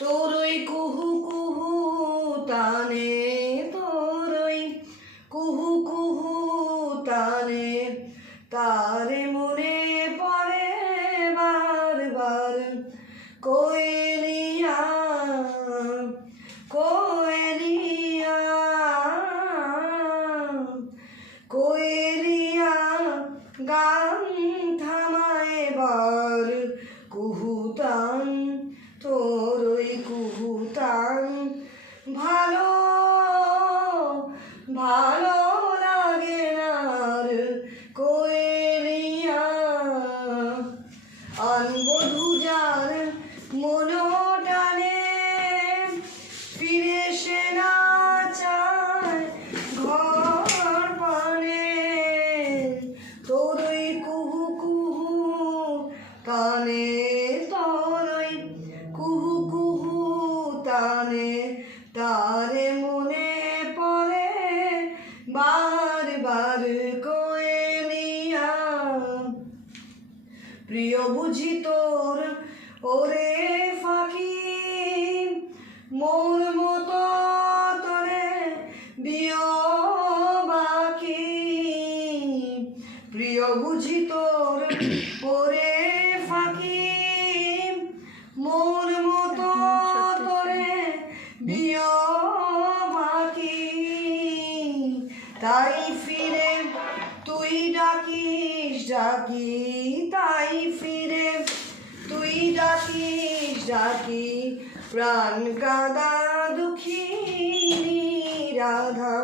তোরই কুহু কুহু তানে, তোরই কুহু কুহু তানে, তারে মনে পড়ে বারবার। কোয়েলিয়া কোয়েলিয়া কোয়েলিয়া গান থামায় বার। কুহুতান তোরই কুহুতান, ভালো ভালো লাগে নার কোয়েলিয়া। আনবধূ যার মনোটানে, ফিরে সে না চায় ঘর পানে। তোরই কুহু কুহু তানে, তোরই কুহু কুহু তানে, তারে মনে পড়ে বারবার কোয়েলিয়া। প্রিয় বুঝি তোর ওরে ফাঁকি, মোর মতো তোরে দিও বাকি। প্রিয় বুঝি তোর ওরে ফাঁকি, মোর মতো তোরে দিও বাকি। তাই ফিরে তুই ডাকিস ডাকি, তাই ফিরে তুই ডাকিস ডাকি, প্রাণ কাঁদা দুঃখিনী রাধা।